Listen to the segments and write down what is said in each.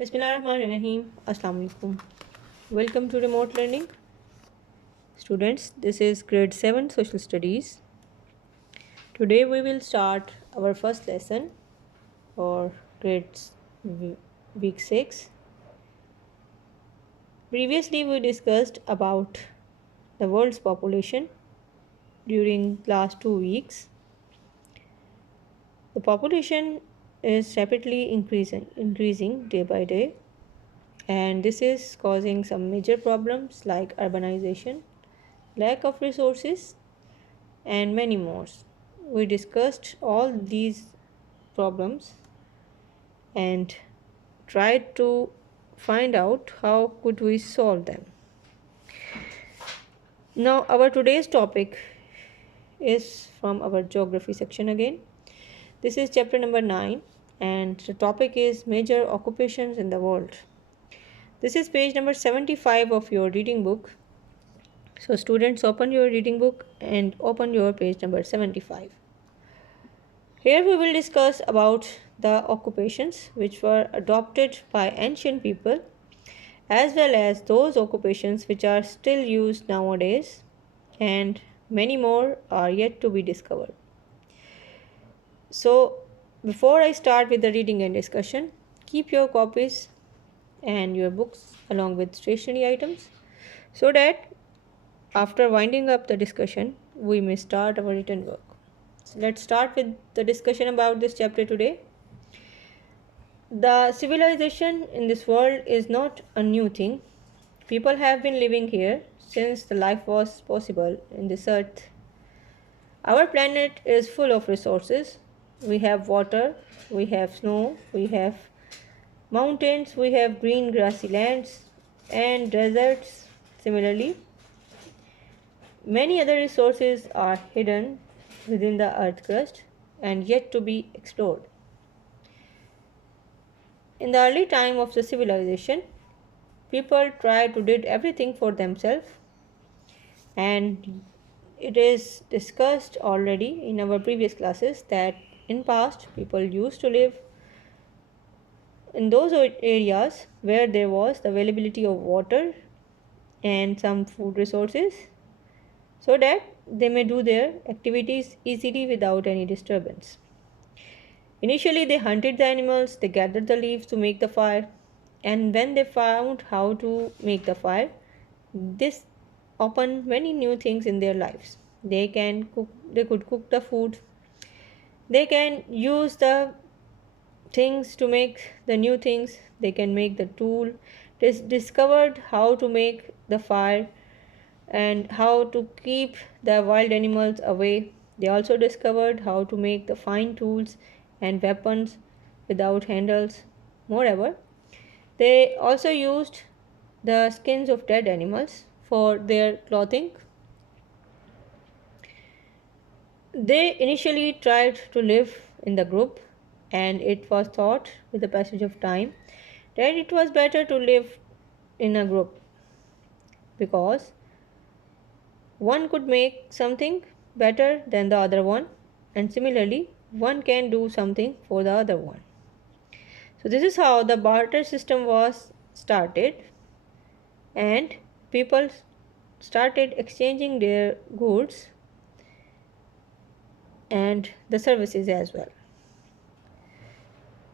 Bismillahirrahmanirrahim. Assalamu alaikum. Welcome to remote learning. Students, this is grade 7 social studies. Today we will start our first lesson for grades week 6. Previously we discussed about the world's population during last 2 weeks. The population is rapidly increasing day by day, and this is causing some major problems like urbanization, lack of resources, and many more. We discussed all these problems and tried to find out how could we solve them. Now our today's topic is from our geography section again. This is chapter number 9 and the topic is major occupations in the world. This is page number 75 of your reading book. So students, open your reading book and open your page number 75. Here we will discuss about the occupations which were adopted by ancient people as well as those occupations which are still used nowadays, and many more are yet to be discovered. So before I start with the reading and discussion, keep your copies and your books along with stationery items so that after winding up the discussion we may start our written work. So let's start with the discussion about this chapter today. The civilization in this world is not a new thing. People have been living here since the life was possible in this earth. Our planet is full of resources. We have water, we have snow, we have mountains, we have green grassy lands and deserts. Similarly, many other resources are hidden within the earth crust and yet to be explored. In the early time of the civilization, people tried to did everything for themselves, and it is discussed already in our previous classes that in past people used to live in those areas where there was the availability of water and some food resources so that they may do their activities easily without any disturbance. Initially, they hunted the animals, they gathered the leaves to make the fire, and when they found how to make the fire, this opened many new things in their lives. They could cook the food, they can use the things to make the new things, they can make the tool. They discovered how to make the fire and how to keep the wild animals away. They also discovered how to make the fine tools and weapons without handles. Moreover, they also used the skins of dead animals for their clothing. They initially tried to live in the group, and it was thought with the passage of time that it was better to live in a group because one could make something better than the other one, and similarly, one can do something for the other one. So, this is how the barter system was started, and people started exchanging their goods and the services as well.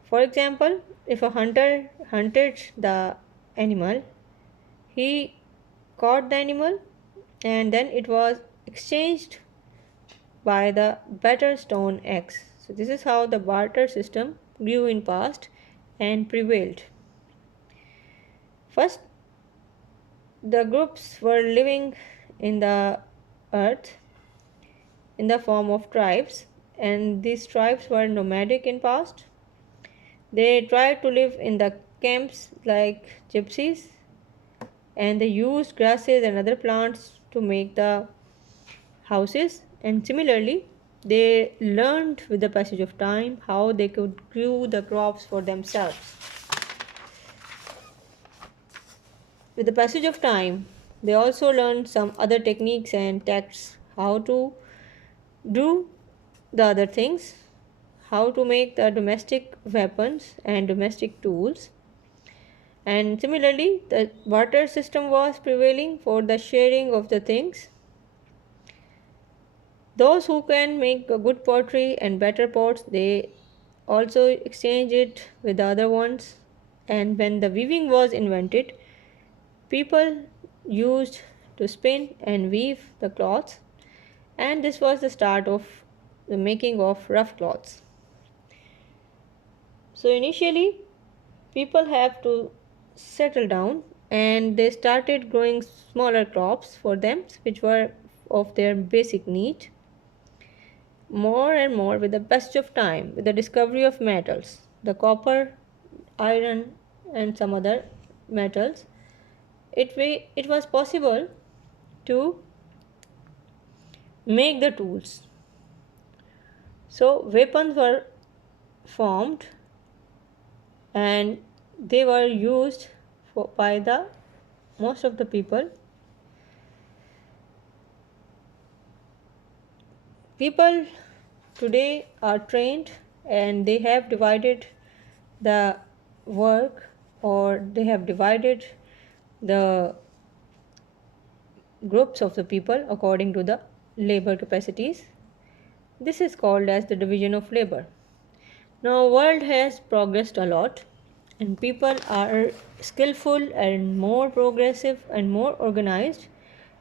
For example, if a hunter hunted the animal, he caught the animal and then it was exchanged by the better stone axe. So this is how the barter system grew in past and prevailed. First, the groups were living in the earth in the form of tribes, and these tribes were nomadic in past. They tried to live in the camps like gypsies, and they used grasses and other plants to make the houses, and similarly they learned with the passage of time how they could grow the crops for themselves. With the passage of time, they also learned some other techniques and tactics how to do the other things, how to make the domestic weapons and domestic tools. And similarly, the barter system was prevailing for the sharing of the things. Those who can make a good pottery and better pots, they also exchange it with the other ones. And when the weaving was invented, people used to spin and weave the cloths, and this was the start of the making of rough cloths. So initially, people have to settle down and they started growing smaller crops for them, which were of their basic need. More and more, with the passage of time, with the discovery of metals, the copper, iron, and some other metals, it was possible to make the tools. So weapons were formed and they were used by the most of the people. People today are trained and they have divided the work, or they have divided the groups of the people according to the labor capacities. This is called as the division of labor. Now world has progressed a lot and people are skillful and more progressive and more organized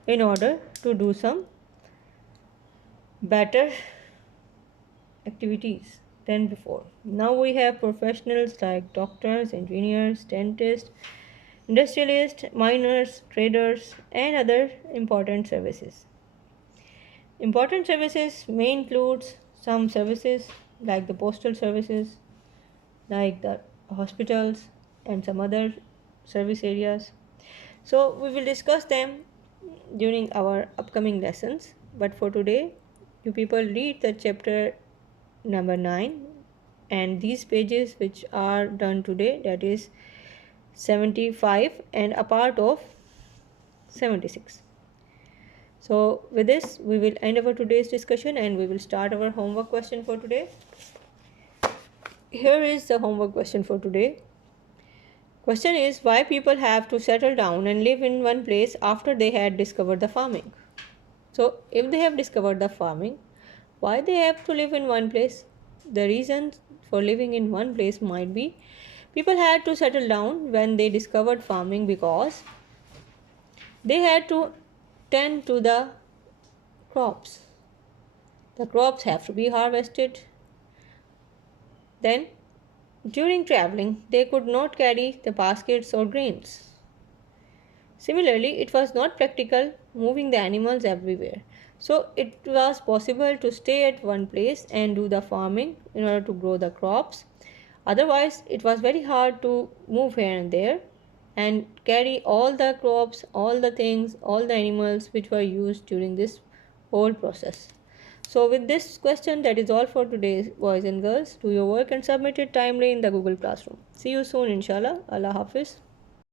in order to do some better activities than before. Now we have professionals like doctors, engineers, dentists, industrialists, miners, traders, and other important services. Important services may include some services like the postal services, like the hospitals, and some other service areas. So we will discuss them during our upcoming lessons. But for today, you people read the chapter number 9 and these pages which are done today, that is 75 and a part of 76. So with this we will end our today's discussion and we will start our homework question for today. Here is the homework question for today. Question is, why people have to settle down and live in one place after they had discovered the farming? So if they have discovered the farming, why they have to live in one place? The reason for living in one place might be people had to settle down when they discovered farming because they had to tend to the crops. The crops have to be harvested. Then during traveling, they could not carry the baskets or grains. Similarly, it was not practical moving the animals everywhere. So it was possible to stay at one place and do the farming in order to grow the crops. Otherwise, it was very hard to move here and there and carry all the crops, all the things, all the animals which were used during this whole process. So with this question, that is all for today, boys and girls. Do your work and submit it timely in the Google Classroom. See you soon, inshallah. Allah Hafiz.